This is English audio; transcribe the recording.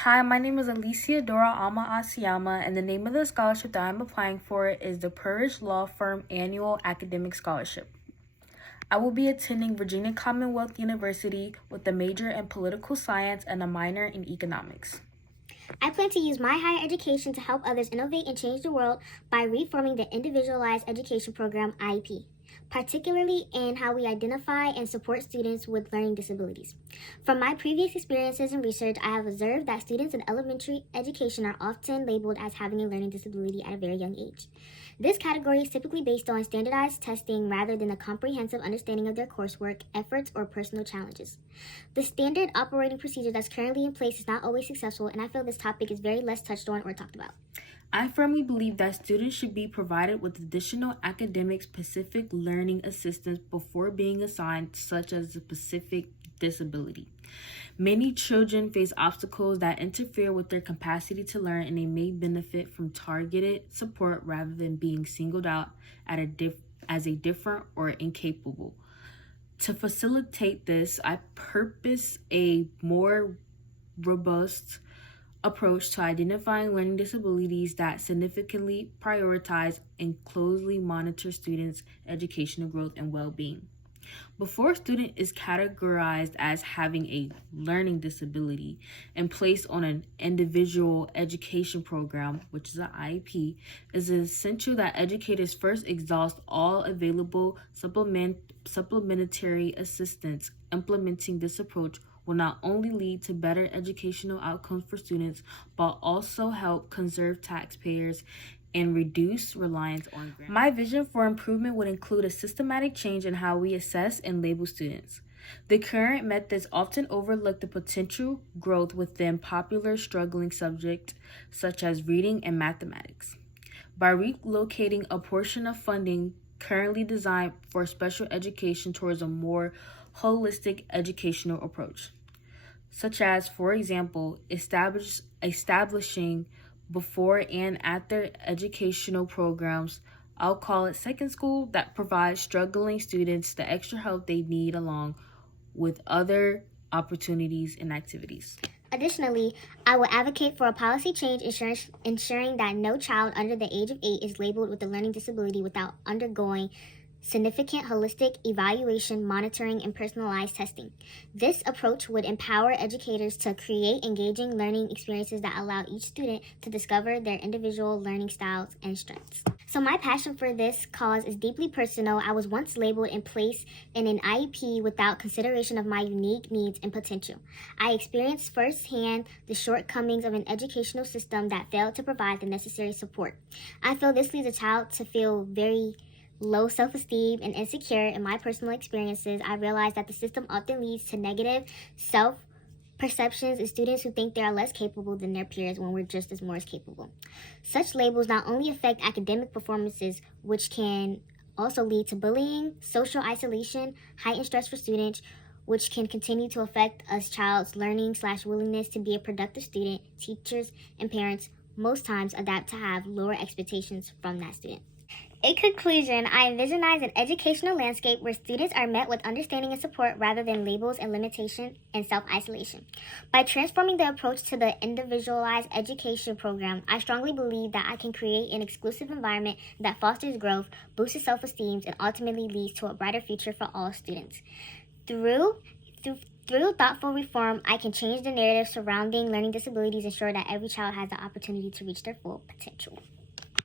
Hi, my name is Alicia Dora Alma Asiyama, and the name of the scholarship that I'm applying for is the Parrish Law Firm Annual Academic Scholarship. I will be attending Virginia Commonwealth University with a major in political science and a minor in economics. I plan to use my higher education to help others innovate and change the world by reforming the Individualized Education Program, IEP, particularly in how we identify and support students with learning disabilities. From my previous experiences and research, I have observed that students in elementary education are often labeled as having a learning disability at a very young age. This category is typically based on standardized testing rather than a comprehensive understanding of their coursework, efforts, or personal challenges. The standard operating procedure that's currently in place is not always successful, and I feel this topic is very less touched on or talked about. I firmly believe that students should be provided with additional academic-specific learning assistance before being assigned such as a specific disability. Many children face obstacles that interfere with their capacity to learn, and they may benefit from targeted support rather than being singled out as a different or incapable. To facilitate this, I purpose a more robust approach to identifying learning disabilities that significantly prioritize and closely monitor students' educational growth and well-being. Before a student is categorized as having a learning disability and placed on an individual education program, which is an IEP, it is essential that educators first exhaust all available supplementary assistance. Implementing this approach will not only lead to better educational outcomes for students, but also help conserve taxpayers and reduce reliance on grants. My vision for improvement would include a systematic change in how we assess and label students. The current methods often overlook the potential growth within popular struggling subjects such as reading and mathematics. By relocating a portion of funding currently designed for special education towards a more holistic educational approach, such as, for example, establishing before and after educational programs, I'll call it second school, that provides struggling students the extra help they need along with other opportunities and activities. Additionally, I will advocate for a policy change ensuring that no child under the age of 8 is labeled with a learning disability without undergoing significant holistic evaluation, monitoring, and personalized testing. This approach would empower educators to create engaging learning experiences that allow each student to discover their individual learning styles and strengths. So my passion for this cause is deeply personal. I was once labeled and placed in an IEP without consideration of my unique needs and potential. I experienced firsthand the shortcomings of an educational system that failed to provide the necessary support. I feel this leads a child to feel very low self-esteem and insecure. In my personal experiences, I realized that the system often leads to negative self-perceptions in students who think they are less capable than their peers when we're just as more as capable. Such labels not only affect academic performances, which can also lead to bullying, social isolation, heightened stress for students, which can continue to affect a child's learning/willingness to be a productive student. Teachers and parents most times adapt to have lower expectations from that student. In conclusion, I envision an educational landscape where students are met with understanding and support rather than labels and limitation and self-isolation. By transforming the approach to the individualized education program, I strongly believe that I can create an exclusive environment that fosters growth, boosts self-esteem, and ultimately leads to a brighter future for all students. Through thoughtful reform, I can change the narrative surrounding learning disabilities, ensure that every child has the opportunity to reach their full potential.